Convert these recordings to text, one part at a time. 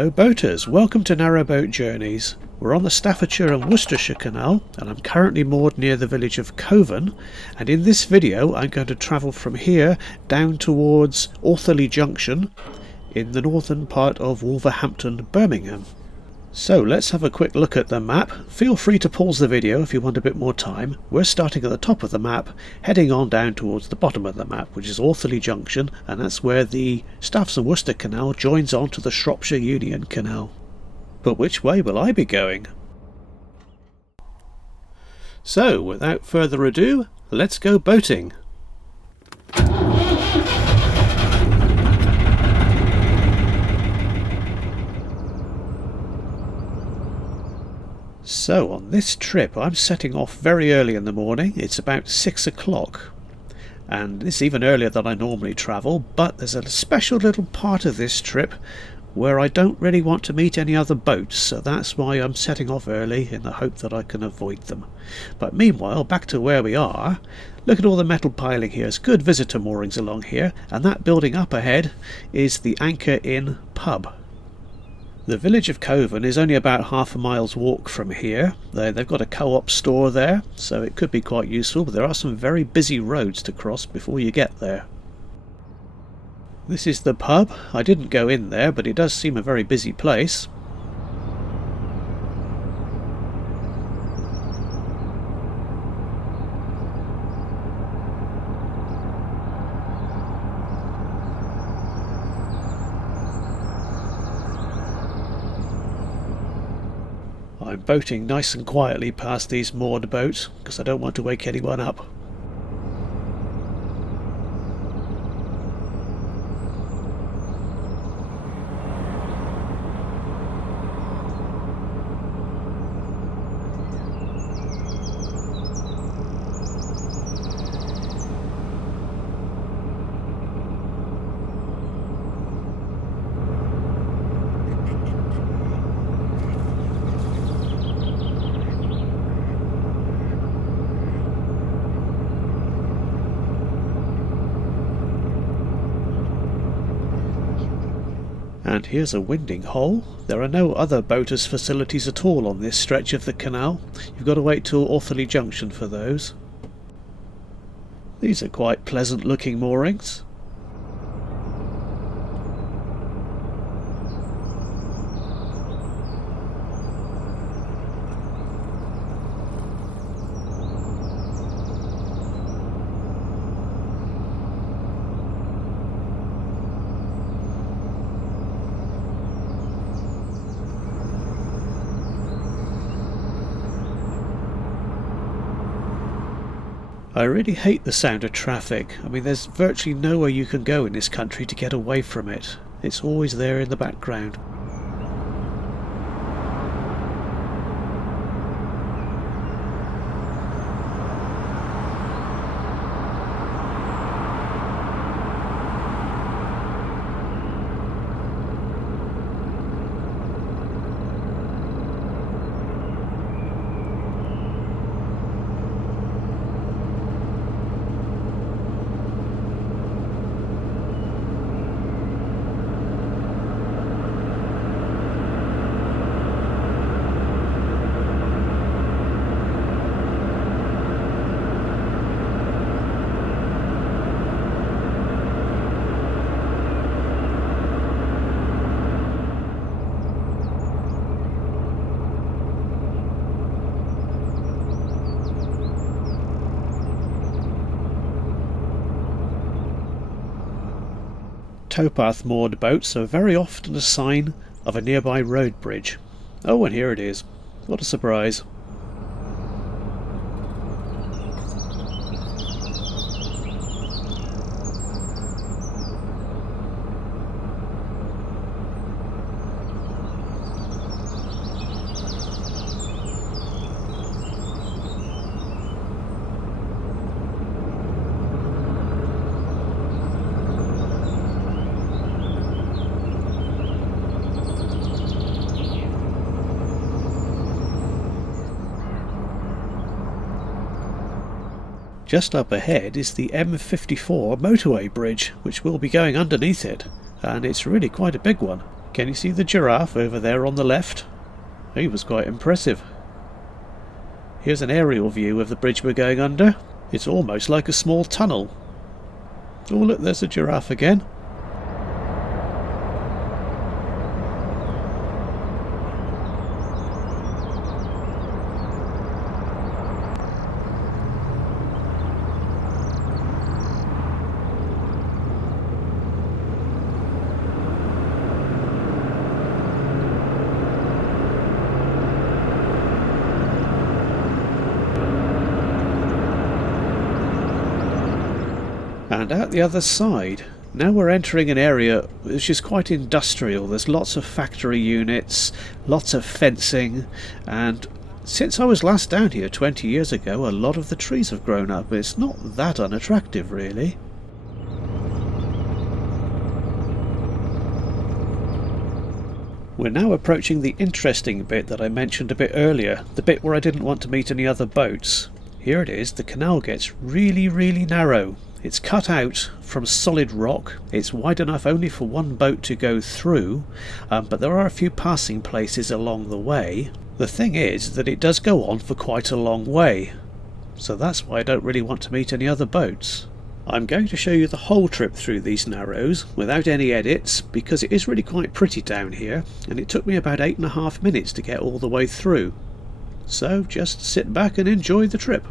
Hello boaters, welcome to Narrowboat Journeys. We're on the Staffordshire and Worcestershire Canal and I'm currently moored near the village of Coven, and in this video I'm going to travel from here down towards Autherley Junction in the northern part of Wolverhampton, Birmingham. So let's have a quick look at the map. Feel free to pause the video if you want a bit more time. We're starting at the top of the map, heading on down towards the bottom of the map, which is Autherley Junction, and that's where the Staffordshire and Worcestershire Canal joins on to the Shropshire Union Canal. But which way will I be going? So, without further ado, let's go boating. So on this trip I'm setting off very early in the morning. It's about 6 o'clock, and it's even earlier than I normally travel, but there's a special little part of this trip where I don't really want to meet any other boats, so that's why I'm setting off early in the hope that I can avoid them. But meanwhile, back to where we are. Look at all the metal piling here. It's good visitor moorings along here, and that building up ahead is the Anchor Inn pub. The village of Coven is only about half a mile's walk from here. They've got a co-op store there, so it could be quite useful, but there are some very busy roads to cross before you get there. This is the pub. I didn't go in there, but it does seem a very busy place. I'm boating nice and quietly past these moored boats because I don't want to wake anyone up. And here's a winding hole. There are no other boaters' facilities at all on this stretch of the canal. You've got to wait till Autherley Junction for those. These are quite pleasant looking moorings. I really hate the sound of traffic. I mean, there's virtually nowhere you can go in this country to get away from it. It's always there in the background. Towpath moored boats are very often a sign of a nearby road bridge. Oh, and here it is. What a surprise. Just up ahead is the M54 motorway bridge, which will be going underneath it, and it's really quite a big one. Can you see the giraffe over there on the left? He was quite impressive. Here's an aerial view of the bridge we're going under. It's almost like a small tunnel. Oh look, there's a giraffe again. And out the other side, now we're entering an area which is quite industrial. There's lots of factory units, lots of fencing, and since I was last down here 20 years ago, a lot of the trees have grown up. It's not that unattractive, really. We're now approaching the interesting bit that I mentioned a bit earlier, the bit where I didn't want to meet any other boats. Here it is. The canal gets really narrow. It's cut out from solid rock. It's wide enough only for one boat to go through, but there are a few passing places along the way. The thing is that it does go on for quite a long way, so that's why I don't really want to meet any other boats. I'm going to show you the whole trip through these narrows without any edits, because it is really quite pretty down here, and it took me about 8.5 minutes to get all the way through. So just sit back and enjoy the trip.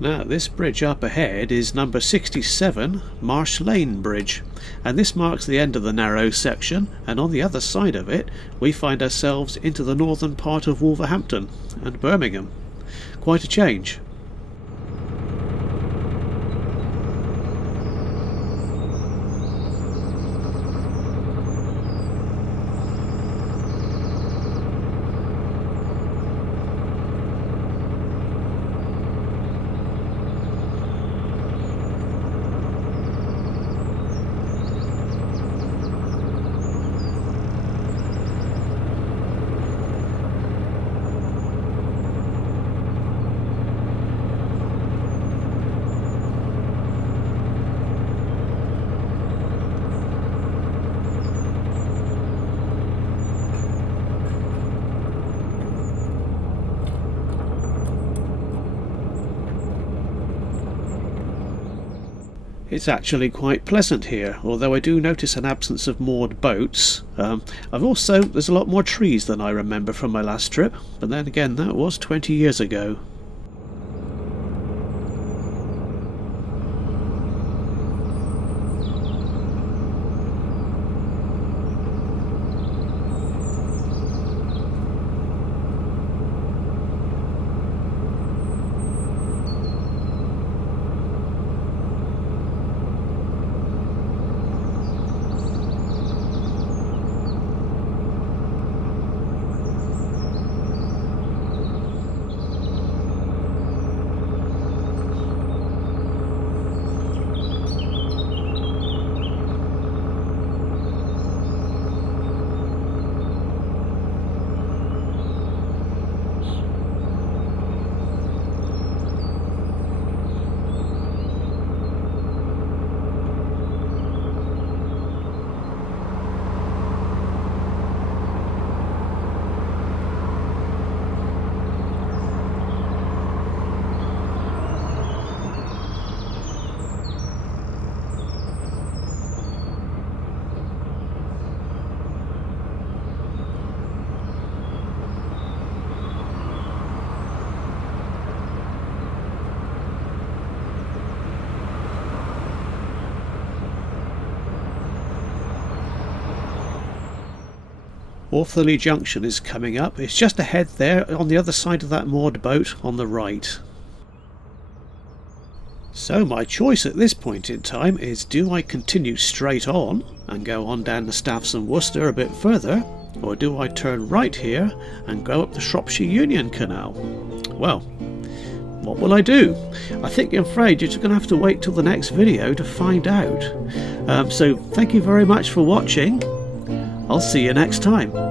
Now this bridge up ahead is number 67 Marsh Lane Bridge, and this marks the end of the narrow section, and on the other side of it we find ourselves into the northern part of Wolverhampton and Birmingham. Quite a change. It's actually quite pleasant here, although I do notice an absence of moored boats. There's a lot more trees than I remember from my last trip, but then again that was 20 years ago. Autherley Junction is coming up. It's just ahead there on the other side of that moored boat on the right. So my choice at this point in time is, do I continue straight on and go on down the Staffs and Worcester a bit further, or do I turn right here and go up the Shropshire Union Canal? Well, what will I do? I think I'm afraid you're just going to have to wait till the next video to find out. So thank you very much for watching. I'll see you next time.